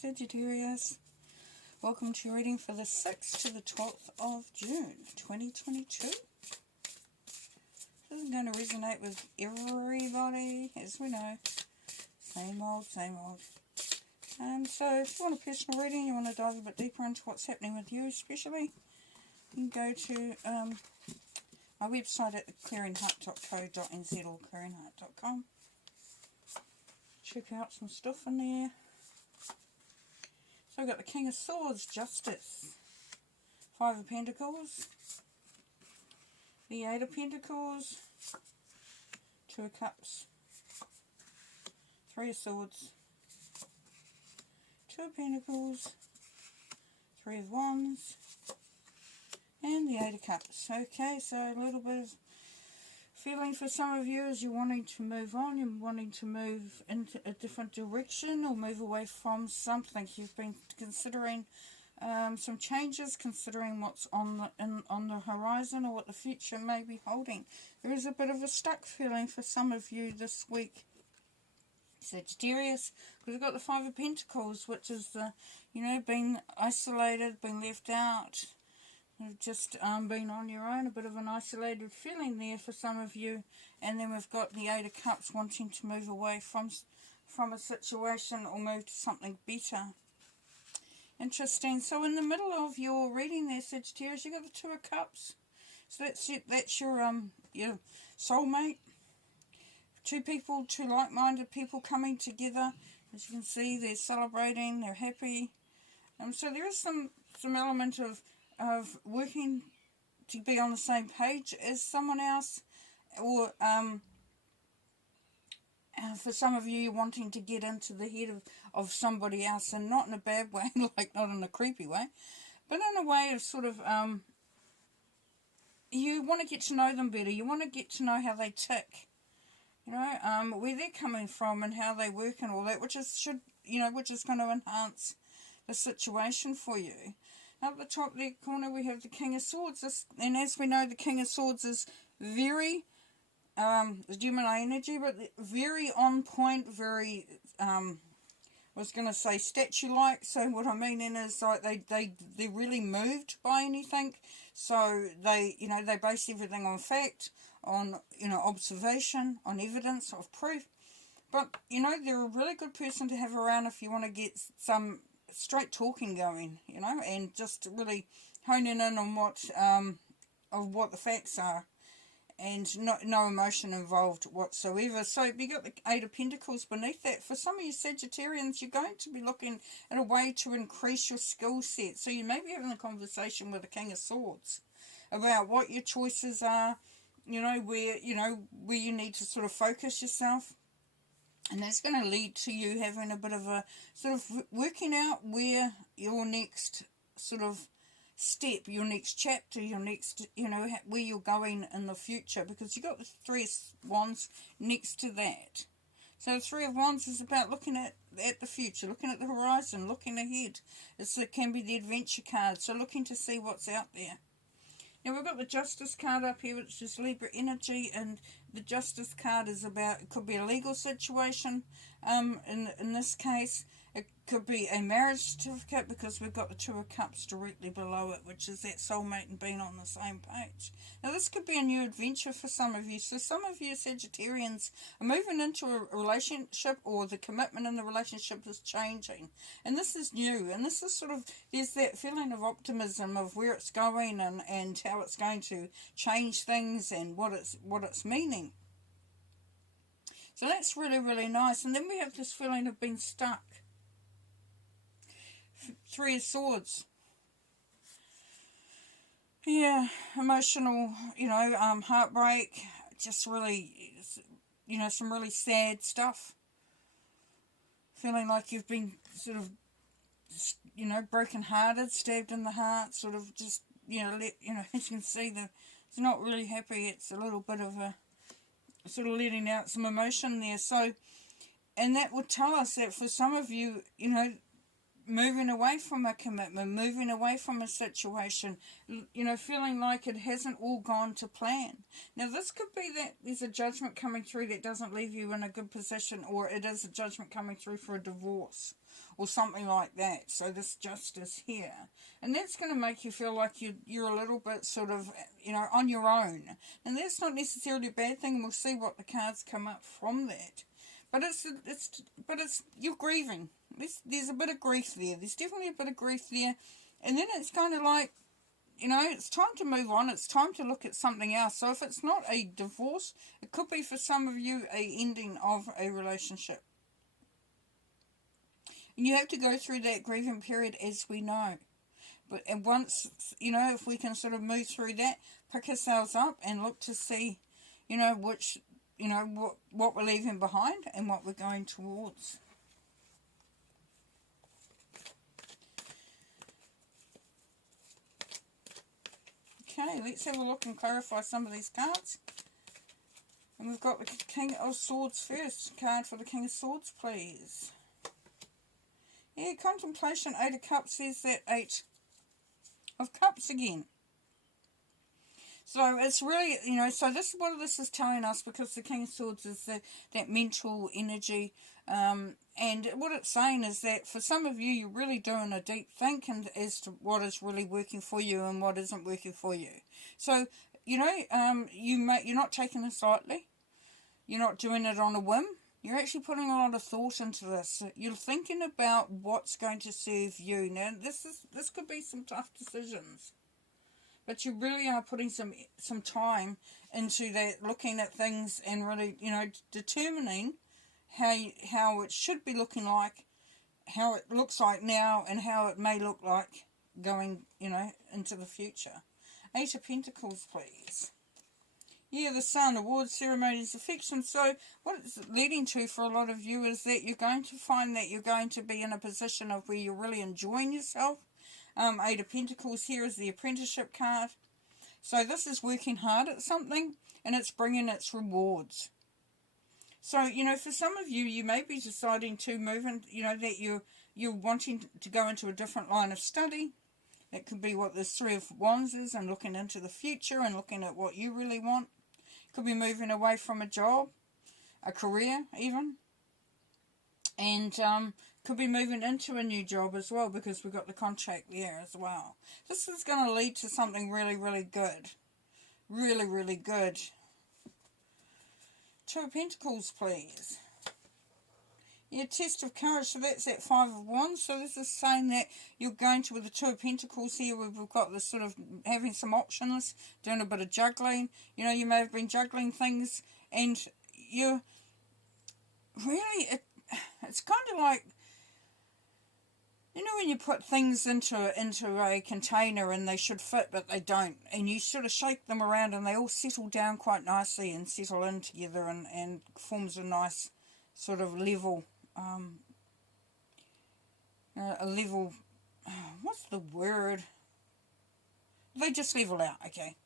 Sagittarius. Welcome to your reading for the 6th to the 12th of June 2022. This isn't going to resonate with everybody, as we know. Same old, same old. So if you want a personal reading, you want to dive a bit deeper into what's happening with you especially, you can go to my website at clearingheart.co.nz or clearingheart.com. Check out some stuff in there. So I've got the King of Swords, Justice, 5 of Pentacles, the 8 of Pentacles, 2 of Cups, 3 of Swords, 2 of Pentacles, 3 of Wands, and the 8 of Cups. Okay, so a little bit of feeling for some of you as you're wanting to move on, you're wanting to move into a different direction or move away from something. You've been considering some changes, considering what's on the horizon or what the future may be holding. There is a bit of a stuck feeling for some of you this week, Sagittarius, because we've got the 5 of Pentacles, which is the, being isolated, being left out. You've just been on your own, a bit of an isolated feeling there for some of you. And then we've got the 8 of Cups, wanting to move away from a situation or move to something better. Interesting. So in the middle of your reading there, Sagittarius, you've got the 2 of Cups. So that's your soulmate. Two people, two like-minded people coming together. As you can see, they're celebrating, they're happy. So there is some element of working to be on the same page as someone else, or for some of you, you're wanting to get into the head of somebody else, and not in a bad way, like not in a creepy way, but in a way of sort of, you want to get to know them better, you want to get to know how they tick, where they're coming from and how they work and all that, which is going to enhance the situation for you. Up the top there corner we have the King of Swords, and as we know, the King of Swords is very Gemini energy, but very on point, very I was going to say statue-like. So what I mean is like they're really moved by anything. So they base everything on fact, on observation, on evidence of proof. But they're a really good person to have around if you want to get some straight talking going, and just really honing in on what the facts are, and no emotion involved whatsoever. So you got the 8 of Pentacles beneath that. For some of you Sagittarians, you're going to be looking at a way to increase your skill set. So you may be having a conversation with the King of Swords about what your choices are, where you need to sort of focus yourself. And that's going to lead to you having a bit of a sort of working out where your next sort of step, your next chapter, your next, where you're going in the future. Because you've got the 3 of Wands next to that. So the 3 of Wands is about looking at the future, looking at the horizon, looking ahead. It can be the adventure card. So looking to see what's out there. Now we've got the Justice card up here, which is Libra energy, and the Justice card is about, it could be a legal situation, in this case. It could be a marriage certificate, because we've got the 2 of Cups directly below it, which is that soulmate and being on the same page. Now this could be a new adventure for some of you. So some of you Sagittarians are moving into a relationship, or the commitment in the relationship is changing. And this is new, and this is sort of, there's that feeling of optimism of where it's going and how it's going to change things and what it's meaning. So that's really, really nice. And then we have this feeling of being stuck. 3 of Swords. Yeah, emotional, heartbreak, just really, some really sad stuff. Feeling like you've been sort of, broken-hearted, stabbed in the heart, sort of just, as you can see, it's not really happy. It's a little bit of a, sort of letting out some emotion there. So, and that would tell us that for some of you, moving away from a commitment, moving away from a situation, you know, feeling like it hasn't all gone to plan. Now, this could be that there's a judgment coming through that doesn't leave you in a good position, or it is a judgment coming through for a divorce or something like that. So this justice here. And that's going to make you feel like you're a little bit sort of, you know, on your own. And that's not necessarily a bad thing. We'll see what the cards come up from that. But it's you're grieving. There's a bit of grief there. There's definitely a bit of grief there. And then it's kind of like, you know, it's time to move on. It's time to look at something else. So if it's not a divorce, it could be for some of you a ending of a relationship. And you have to go through that grieving period, as we know. And once, you know, if we can sort of move through that, pick ourselves up and look to see, you know, which, you know, what we're leaving behind and what we're going towards. Okay, let's have a look and clarify some of these cards. And we've got the King of Swords first. Card for the King of Swords, please. Yeah, contemplation, 8 of Cups. There's that 8 of Cups again. So it's really, you know, so this is what this is telling us, because the King of Swords is that mental energy. And what it's saying is that for some of you, you're really doing a deep thinking as to what is really working for you and what isn't working for you. So, you know, you're not taking this lightly. You're not doing it on a whim. You're actually putting a lot of thought into this. You're thinking about what's going to serve you. Now, this could be some tough decisions, but you really are putting some time into that, looking at things and really, you know, determining how it should be looking like, how it looks like now, and how it may look like going, you know, into the future. 8 of Pentacles, please. Yeah, the Sun, awards, ceremonies, affection. So what it's leading to for a lot of you is that you're going to find that you're going to be in a position of where you're really enjoying yourself. 8 of Pentacles here is the apprenticeship card. So this is working hard at something, and it's bringing its rewards. So, you know, for some of you, you may be deciding to move in, you know, that you're wanting to go into a different line of study. That could be what this 3 of Wands is, and looking into the future and looking at what you really want. Could be moving away from a job, a career even. And could be moving into a new job as well, because we've got the contract there as well. This is going to lead to something really, really good. Really, really good. 2 of Pentacles, please. Yeah, test of courage. So that's that 5 of Wands. So this is saying that you're going to, with the 2 of Pentacles here, we've got this sort of having some options, doing a bit of juggling. You know, you may have been juggling things, and you're really, it's kind of like, you know, when you put things into a container and they should fit but they don't, and you sort of shake them around and they all settle down quite nicely and settle in together and forms a nice sort of level, a level, what's the word? They just level out, okay.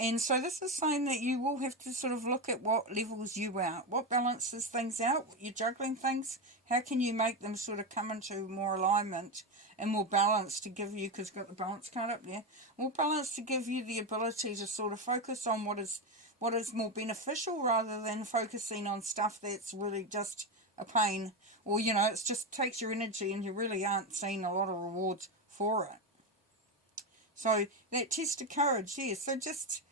And so this is saying that you will have to sort of look at what levels you out, what balances things out, you're juggling things, how can you make them sort of come into more alignment and more balance to give you, because you've got the balance card up there, more balance to give you the ability to sort of focus on what is more beneficial, rather than focusing on stuff that's really just a pain, or, you know, it just takes your energy and you really aren't seeing a lot of rewards for it. So that test of courage, yeah, so just,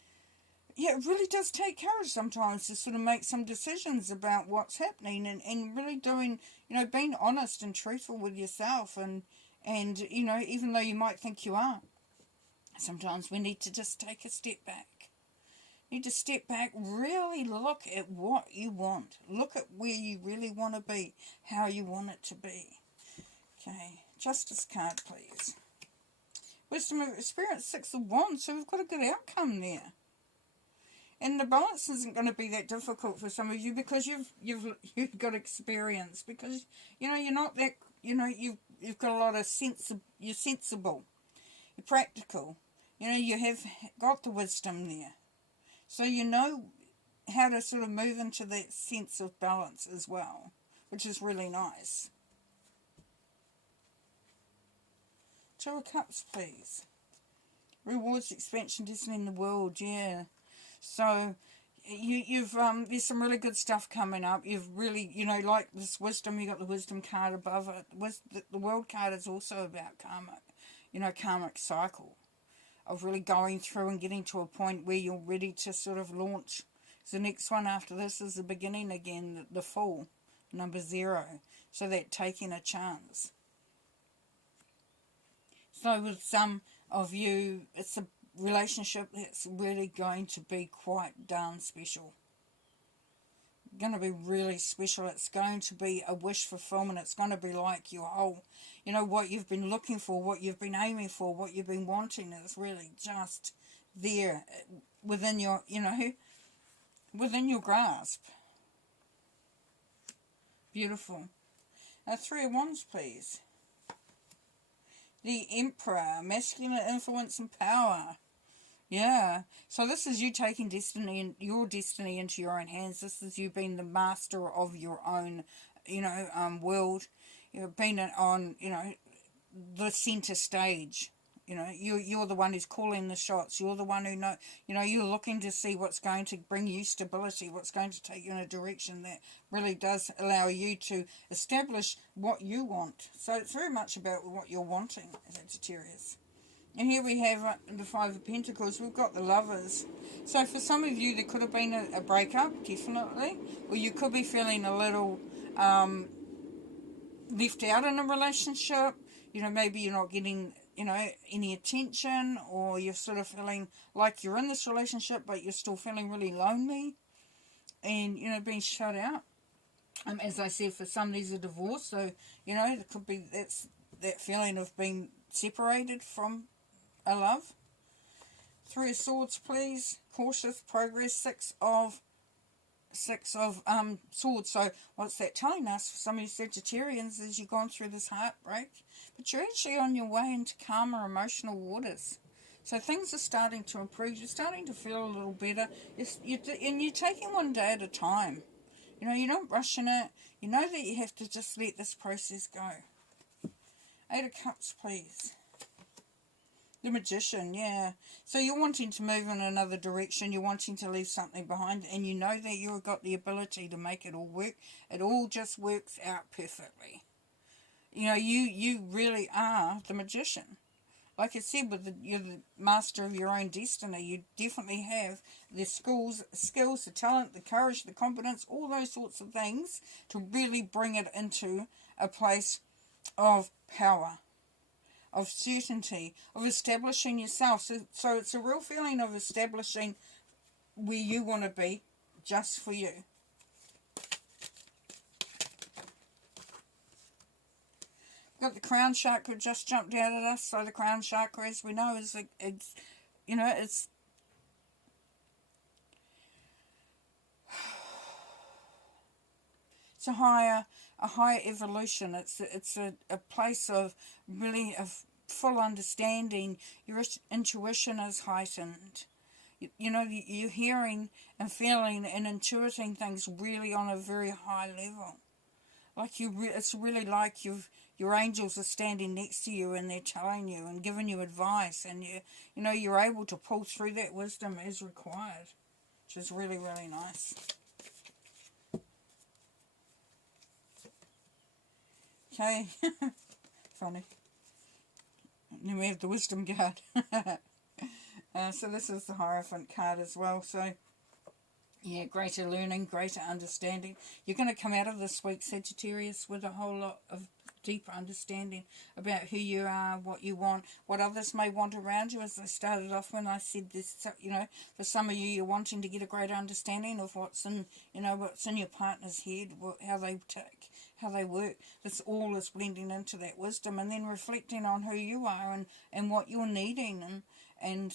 yeah, it really does take courage sometimes to sort of make some decisions about what's happening, and really doing, you know, being honest and truthful with yourself, and you know, even though you might think you are, sometimes we need to just take a step back. You need to step back, really look at what you want. Look at where you really want to be, how you want it to be. Okay, Justice card, please. Wisdom of experience, 6 of Wands, so we've got a good outcome there. And the balance isn't going to be that difficult for some of you, because you've got experience, because, you know, you're not that, you know, you've got a lot of you're sensible, you're practical, you know, you have got the wisdom there. So you know how to sort of move into that sense of balance as well, which is really nice. Two of Cups, please. Rewards, expansion, destiny in the world, yeah. So, you've there's some really good stuff coming up. You've really, like this wisdom, you got the wisdom card above it. The world card is also about karma, karmic cycle of really going through and getting to a point where you're ready to sort of launch. So the next one after this is the beginning again, the Fool, number 0. So that taking a chance. So with some of you, it's a relationship that's really going to be quite darn special. Going to be really special. It's going to be a wish fulfillment. It's going to be like your whole, what you've been looking for, what you've been aiming for, what you've been wanting is really just there within your, within your grasp. Beautiful. Now, 3 of Wands, please. The Emperor, masculine influence and power. Yeah. So this is you taking your destiny into your own hands. This is you being the master of your own, world. You've been on, the center stage. You're the one who's calling the shots. You're the one who you're looking to see what's going to bring you stability, what's going to take you in a direction that really does allow you to establish what you want. So it's very much about what you're wanting, Sagittarius. And here we have the 5 of Pentacles. We've got the Lovers. So for some of you, there could have been a breakup, definitely. Or you could be feeling a little left out in a relationship. Maybe you're not getting, any attention. Or you're sort of feeling like you're in this relationship, but you're still feeling really lonely. And, being shut out. As I said, for some, there's a divorce. So, there could be that feeling of being separated from a love. 3 of Swords, please. Cautious progress. 6 of Swords. So what's that telling us for some of you Sagittarians is you've gone through this heartbreak, but you're actually on your way into calmer emotional waters. So things are starting to improve. You're starting to feel a little better. And you're taking one day at a time. You're not rushing it. You know that you have to just let this process go. 8 of Cups, please. The Magician, yeah. So you're wanting to move in another direction. You're wanting to leave something behind. And you know that you've got the ability to make it all work. It all just works out perfectly. You really are the magician. Like I said, you're the master of your own destiny. You definitely have the skills, the talent, the courage, the confidence, all those sorts of things to really bring it into a place of power, of certainty, of establishing yourself. So it's a real feeling of establishing where you want to be just for you. Got the crown chakra just jumped out at us. So the crown chakra, as we know, is it's a higher evolution. It's a place of really a full understanding. Your intuition is heightened. You're hearing and feeling and intuiting things really on a very high level. Like it's really like your angels are standing next to you and they're telling you and giving you advice, and you're able to pull through that wisdom as required, which is really, really nice. Okay, funny. And then we have the wisdom card. So this is the Hierophant card as well. So yeah, greater learning, greater understanding. You're going to come out of this week, Sagittarius, with a whole lot of deeper understanding about who you are, what you want, what others may want around you. As I started off when I said this, for some of you, you're wanting to get a greater understanding of what's in your partner's head, how they tick, how they work. This all is blending into that wisdom, and then reflecting on who you are and what you're needing, and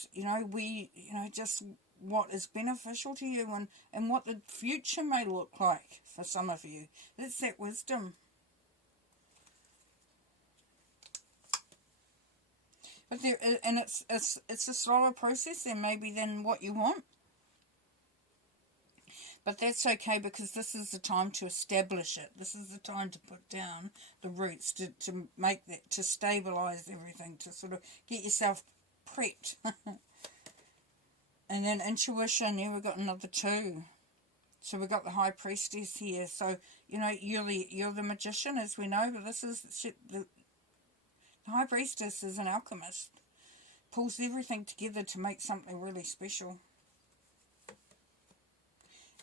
just what is beneficial to you, and what the future may look like for some of you. It's that wisdom. But it's a slower process then maybe than what you want. But that's okay, because this is the time to establish it. This is the time to put down the roots, to make that, to stabilise everything, to sort of get yourself prepped. And then intuition, yeah, we've got another 2. So we've got the High Priestess here. So, you know, you're the magician, as we know, but this is the High Priestess is an alchemist. Pulls everything together to make something really special.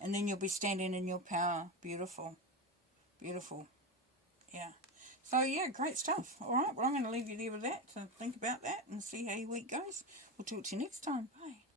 And then you'll be standing in your power. Beautiful. Beautiful. Yeah. So, yeah, great stuff. All right, well, I'm going to leave you there with that to think about that and see how your week goes. We'll talk to you next time. Bye.